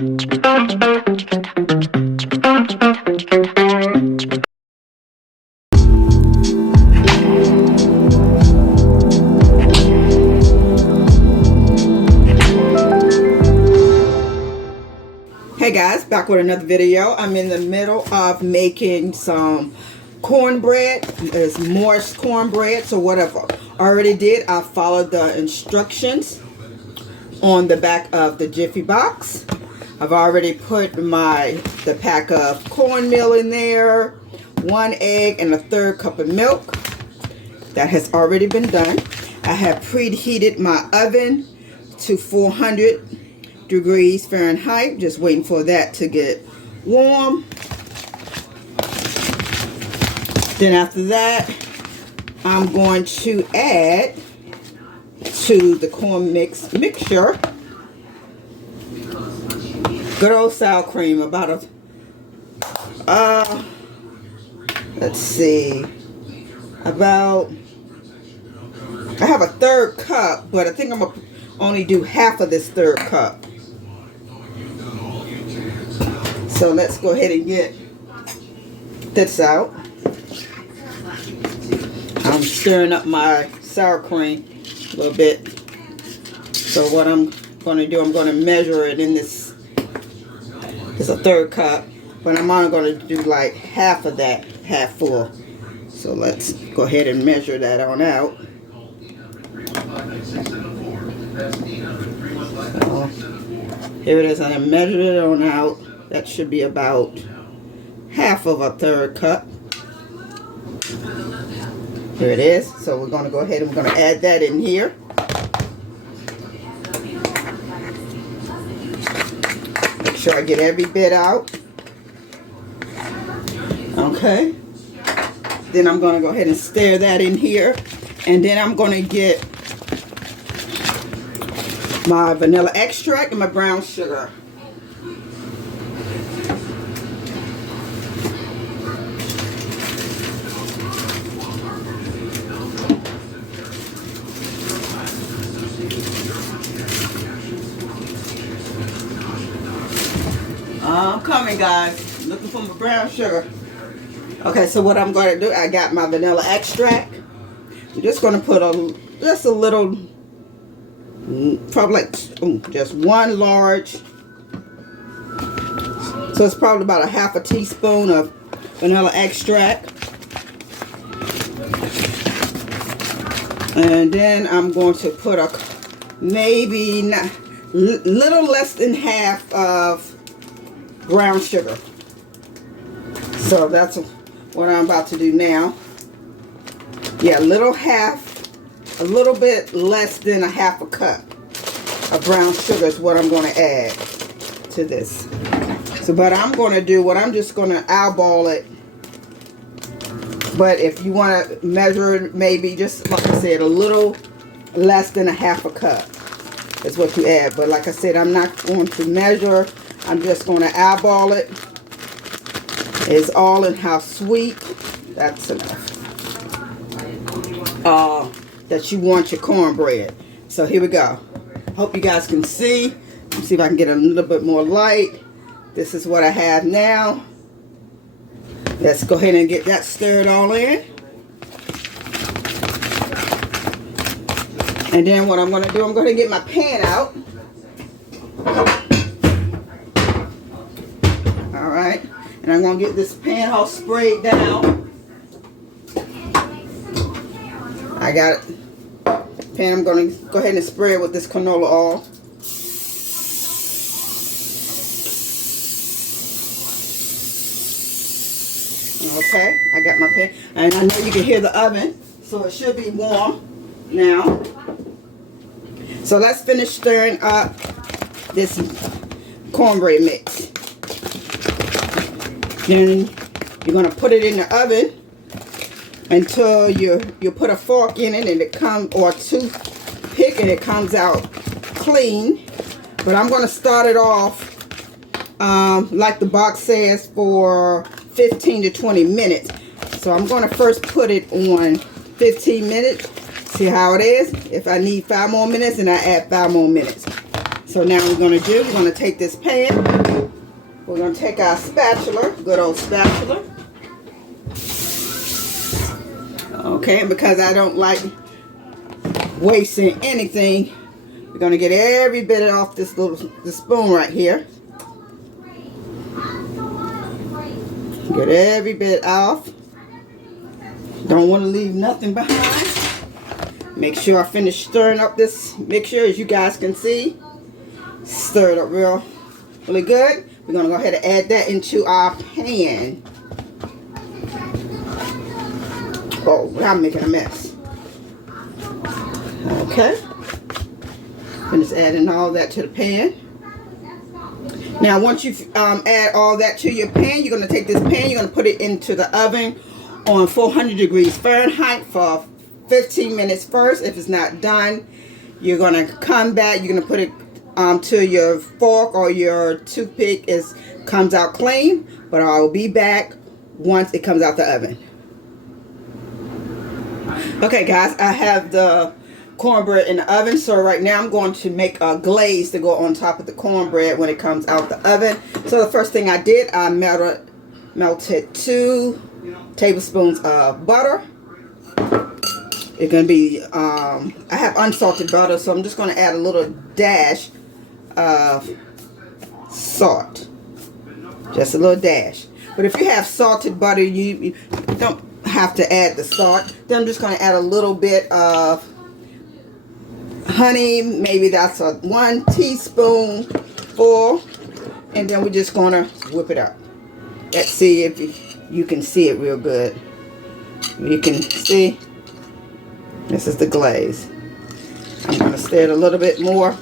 Hey guys, back with another video. I'm in the middle of making some cornbread. It's moist cornbread, so whatever I already did, I followed the instructions on the back of the Jiffy box. I've already put the pack of cornmeal in there, 1 egg and a 1/3 cup of milk. That has already been done. I have preheated my oven to 400 degrees Fahrenheit, just waiting for that to get warm. Then after that, I'm going to add to the corn mixture good old sour cream, about let's see, about, I have a 1/3 cup, but I think I'm gonna only do half of this 1/3 cup. So let's go ahead and get this out. I'm stirring up my sour cream a little bit. So what I'm going to do, I'm going to measure it in this. It's a 1/3 cup, but I'm only going to do like half of that, half full. So let's go ahead and measure that on out. So here it is. I measured it on out. That should be about half of a 1/3 cup. Here it is. So we're going to go ahead and we're going to add that in here. Make sure I get every bit out. Okay. Then I'm going to go ahead and stir that in here. And then I'm going to get my vanilla extract and my brown sugar. I'm coming, guys. Looking for my brown sugar. Okay, so what I'm going to do, I got my vanilla extract. I'm just going to put just a little, probably like just 1 large. So it's probably about a half a teaspoon of vanilla extract. And then I'm going to put maybe little less than half of brown sugar. So that's what I'm about to do now. Yeah, a little bit less than a half a cup of brown sugar is what I'm going to add to this. So, but I'm going to do I'm just going to eyeball it. But if you want to measure it, maybe just like I said, a little less than a half a cup is what you add. But like I said, I'm not going to measure. I'm just going to eyeball it. It's all in how sweet. That's enough. That you want your cornbread. So here we go. Hope you guys can see. Let's see if I can get a little bit more light. This is what I have now. Let's go ahead and get that stirred all in. And then what I'm going to do, I'm going to get my pan out. Alright. And I'm going to get this pan all sprayed down. I got it. Pan, I'm going to go ahead and spray it with this canola oil. Okay, I got my pan. And I know you can hear the oven, so it should be warm now. So let's finish stirring up this cornbread mix. Then you're going to put it in the oven until you put a fork in it and it comes, or a toothpick, and it comes out clean. But I'm going to start it off like the box says for 15 to 20 minutes. So I'm going to first put it on 15 minutes. See how it is? If I need 5 more minutes, then I add 5 more minutes. So now we're going to take this pan. We're going to take our spatula, good old spatula. Okay, and because I don't like wasting anything, we're going to get every bit off this spoon right here. Get every bit off. Don't want to leave nothing behind. Make sure I finish stirring up this mixture, as you guys can see. Stir it up really good. We're going to go ahead and add that into our pan. Oh, I'm making a mess. Okay. Finish adding all that to the pan. Now, once you add all that to your pan, you're going to take this pan, you're going to put it into the oven on 400 degrees Fahrenheit for 15 minutes first. If it's not done, you're going to come back, you're going to put it till your fork or your toothpick comes out clean, but I will be back once it comes out the oven. Okay guys, I have the cornbread in the oven, so right now I'm going to make a glaze to go on top of the cornbread when it comes out the oven. So the first thing I did, I melted 2 tablespoons of butter. It's going to be, I have unsalted butter, so I'm just going to add a little dash of salt. Just a little dash. But if you have salted butter, you don't have to add the salt. Then I'm just going to add a little bit of honey. Maybe that's a 1 teaspoon full. And then we're just going to whip it up. Let's see if you can see it real good. You can see. This is the glaze. I'm going to stir it a little bit more.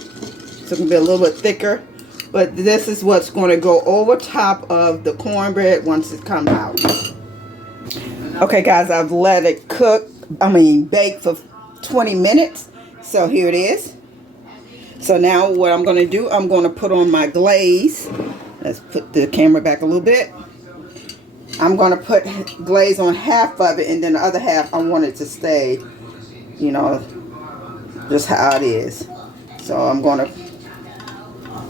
So it can be a little bit thicker. But this is what's going to go over top of the cornbread once it comes out. Okay guys, I've let it bake for 20 minutes. So here it is. So now what I'm going to do, I'm going to put on my glaze. Let's put the camera back a little bit. I'm going to put glaze on half of it, and then the other half I want it to stay, you know, just how it is. So I'm going to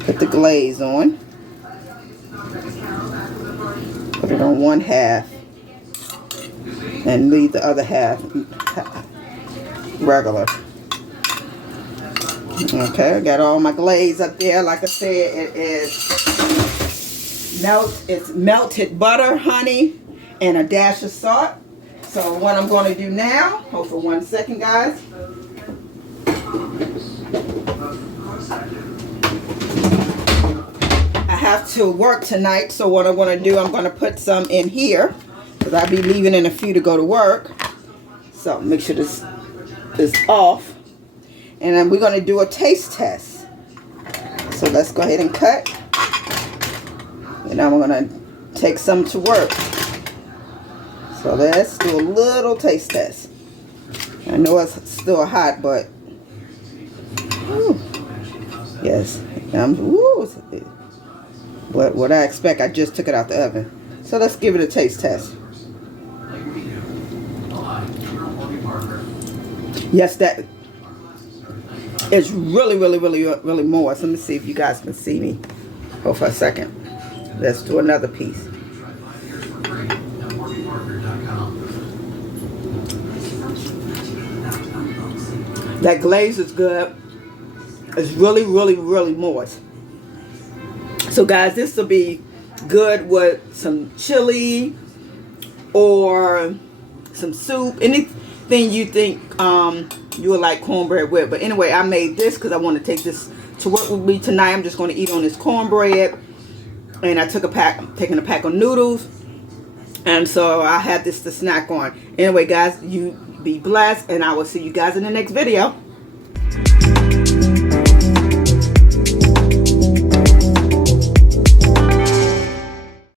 put the glaze on. Put it on one half and leave the other half regular. Okay, I got all my glaze up there. Like I said, it is melted butter, honey, and a dash of salt. So what I'm going to do now, hold for 1 second guys. I have to work tonight, so what I'm going to do, I'm going to put some in here because I'll be leaving in a few to go to work. So make sure this is off. And then we're going to do a taste test. So let's go ahead and cut. And now we're going to take some to work. So let's do a little taste test. I know it's still hot, but whew, yes, what I expect. I just took it out the oven. So let's give it a taste test. Yes, that it's really moist. Let me see if you guys can see me. Hold for a second. Let's do another piece. That glaze is good. It's really moist. So guys, this will be good with some chili or some soup, anything you think you would like cornbread with. But anyway, I made this because I want to take this to work with me tonight. I'm just going to eat on this cornbread, and I took taking a pack of noodles, and so I had this to snack on. Anyway guys, you be blessed, and I will see you guys in the next video.